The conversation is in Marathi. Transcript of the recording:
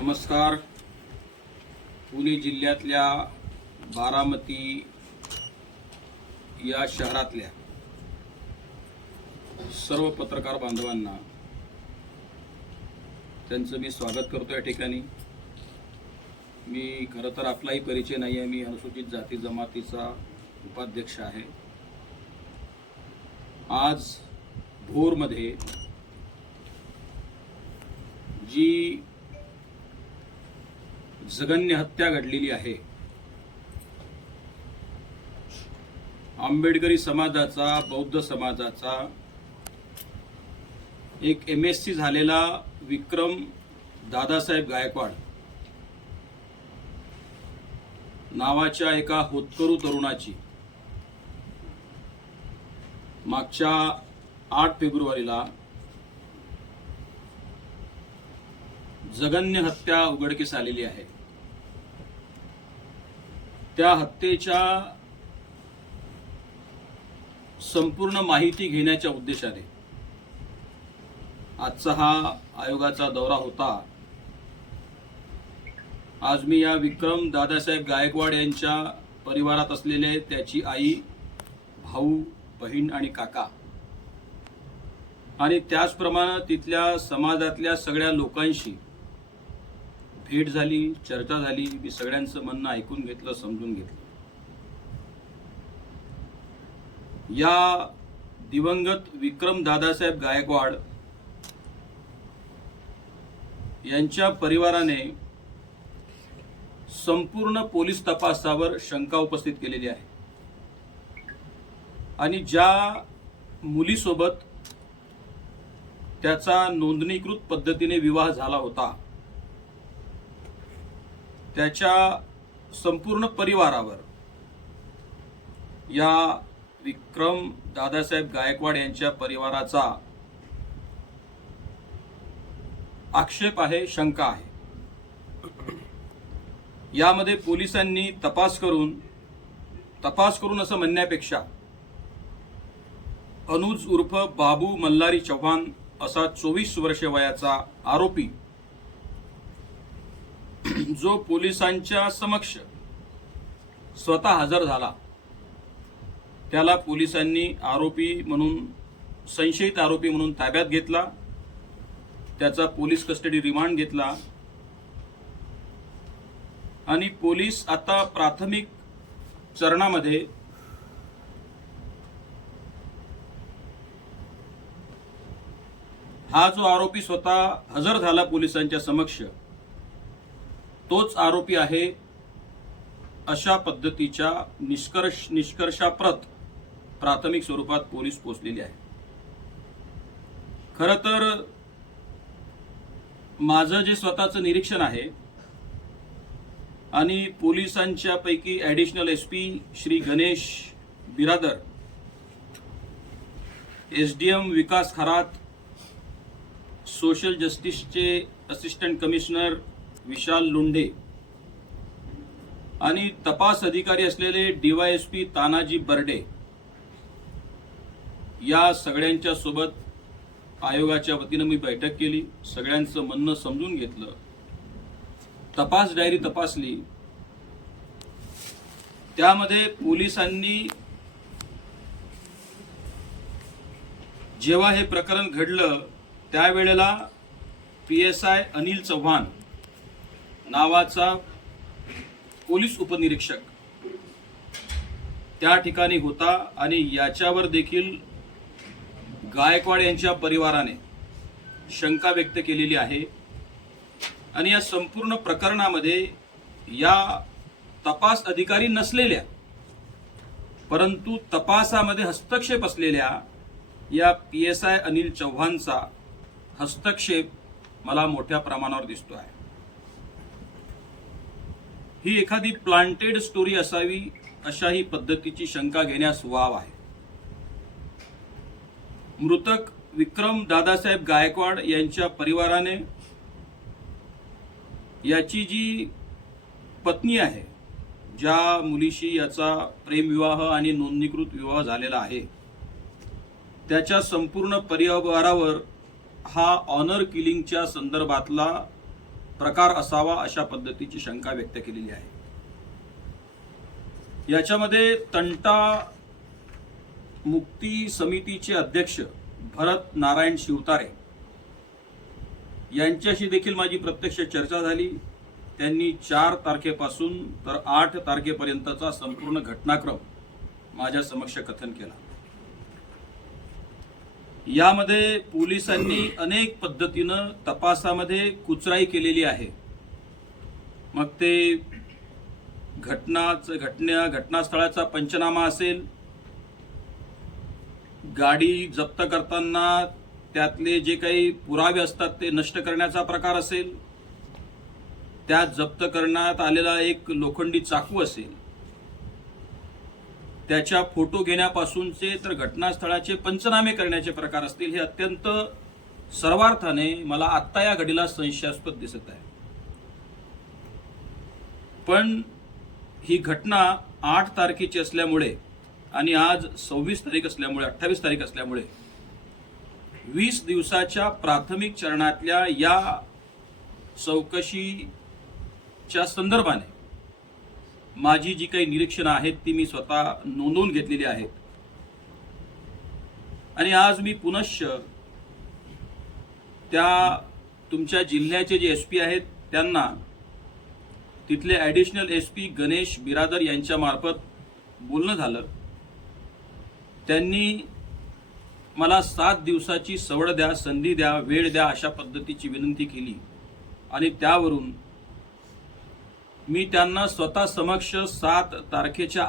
नमस्कार. पुणे जिल्ह्यातल्या बारामती या शहरातल्या सर्व पत्रकार बांधवांना त्यांचं मी स्वागत करतो या ठिकाणी. मी खरं तर आपलाही परिचय नाही आहे मी अनुसूचित जाती जमातीचा उपाध्यक्ष आहे. आज भोरमध्ये जी जगन्य हत्या घडलेली आहे. आंबेडकरी समाजाचा बौद्ध समाजाचा एक एम एस सी झालेला विक्रम दादासाहेब गायकवाड नावाच्या एका होतकरू तरुणाची मागच्या आठ फेब्रुवारीला जगन्य हत्या उघडकीस आलेली आहे. त्या हत्येच्या संपूर्ण माहिती घेण्याच्या उद्देशाने आजचा हा आयोगाचा दौरा होता. आज मी या विक्रम दादासाहेब गायकवाड यांच्या परिवारात असलेले त्याची आई भाऊ बहीण आणि काका आणि त्याचप्रमाणे तिथल्या समाजातल्या सगळ्या लोकांशी भेट झाली चर्चा झाली मी सगळ्यांचं म्हणणं ऐकून घेतलं समजून घेतलं. या दिवंगत विक्रम दादासाहेब गायकवाड यांच्या परिवाराने संपूर्ण पोलीस तपासावर शंका उपस्थित केलेली आहे. आणि ज्या मुलीसोबत त्याचा नोंदणीकृत पद्धतीने विवाह झाला होता त्याच्या संपूर्ण परिवारावर या विक्रम दादासाहेब गायकवाड यांच्या परिवाराचा आक्षेप आहे शंका आहे. यामध्ये पोलिसांनी तपास करून तपास करून असं म्हणण्यापेक्षा अनुज उर्फ बाबू मल्हारी चव्हाण असा चोवीस वर्षे वयाचा आरोपी जो पोलिसांच्या समक्ष स्वतः हजर झाला त्याला पोलिसांनी आरोपी म्हणून संशयित आरोपी म्हणून ताब्यात घेतला त्याचा पोलीस कस्टडी रिमांड घेतला. आणि पोलीस आता प्राथमिक चरणामध्ये हा जो आरोपी स्वतः हजर झाला पोलिसांच्या समक्ष तोच आरोपी आहे अशा पद्धतीच्या निष्कर्ष निष्कर्षाप्रत प्राथमिक स्वरूपात पोलीस पोचलेली आहे खरं तर माझं जे स्वतःचं निरीक्षण आहे आणि पोलिसांच्या पैकी additional S P Shri Ganesh Biradar S D M Vikas Kharat social जस्टिसचे assistant commissioner Vishal Londhe आणि तपास अधिकारी असलेले डीवायएसपी तानाजी बर्डे या सगळ्यांच्या सोबत आयोगाच्या वतीनं मी बैठक केली. सगळ्यांचं म्हणणं समजून घेतलं. तपास डायरी तपासली. त्यामध्ये पोलिसांनी जेव्हा हे प्रकरण घडलं त्यावेळेला P S I Anil Chavan नावाचा पोलीस उपनिरीक्षक त्या ठिकाणी होता आणि याच्यावर देखील गायकवाड यांच्या परिवाराने शंका व्यक्त केलेली आहे. आणि या संपूर्ण प्रकरणामध्ये या तपास अधिकारी नसलेल्या परंतु तपासामध्ये हस्तक्षेप असलेल्या या पी एस आय अनिल चव्हाणचा हस्तक्षेप मला मोठ्या प्रमाणावर दिसतो आहे ही एखादी प्लांटेड स्टोरी असावी अशाही पद्धतीची शंका घेण्यास वाव आहे. मृतक विक्रम दादासाहेब गायकवाड यांच्या परिवाराने याची जी पत्नी आहे ज्या मुलीशी याचा प्रेमविवाह आणि नोंदणीकृत विवाह झालेला आहे त्याच्या संपूर्ण परिवारावर हा ऑनर किलिंगच्या संदर्भातला प्रकार असावा अशा पद्धतीची शंका व्यक्त केलेली आहे. याच्यामध्ये तंटा मुक्ती समितीचे अध्यक्ष भरत नारायण शिवतारे यांच्याशी देखील माझी प्रत्यक्ष चर्चा झाली. त्यांनी चार तारखेपासून तर आठ तारखेपर्यंतचा संपूर्ण घटनाक्रम माझ्या समक्ष कथन केला. यामध्ये पोलिसांनी अनेक पद्धतीनं तपासामध्ये कुचराई केलेली आहे. मग ते घटनाच घटना घटनास्थळाचा पंचनामा असेल. गाडी जप्त करताना त्यातले जे काही पुरावे असतात ते नष्ट करण्याचा प्रकार असेल. त्यात जप्त करण्यात आलेला एक लोखंडी चाकू असेल. त्याच्या फोटो घेण्यापासूनचे तर घटनास्थळाचे पंचनामे करण्याचे प्रकार असतील हे अत्यंत सर्वार्थाने मला आत्ता या घडीला संशयास्पद दिसत आहे. पण ही घटना आठ तारखेची असल्यामुळे आणि आज सव्वीस तारीख असल्यामुळे अठ्ठावीस तारीख असल्यामुळे वीस दिवसाच्या प्राथमिक चरणातल्या या चौकशीच्या संदर्भाने माझी जी काही निरीक्षणं आहेत ती मी स्वतः नोंदवून घेतलेली आहेत. आणि आज मी पुनश्च त्या तुमच्या जिल्ह्याचे जे एस पी आहेत त्यांना तिथले ॲडिशनल एस पी गणेश बिरादर यांच्यामार्फत बोलणं झालं. त्यांनी मला सात दिवसाची सवड द्या संधी द्या वेळ द्या अशा पद्धतीची विनंती केली. आणि त्यावरून मी त्यांना स्वतः समक्ष सात तारखेच्या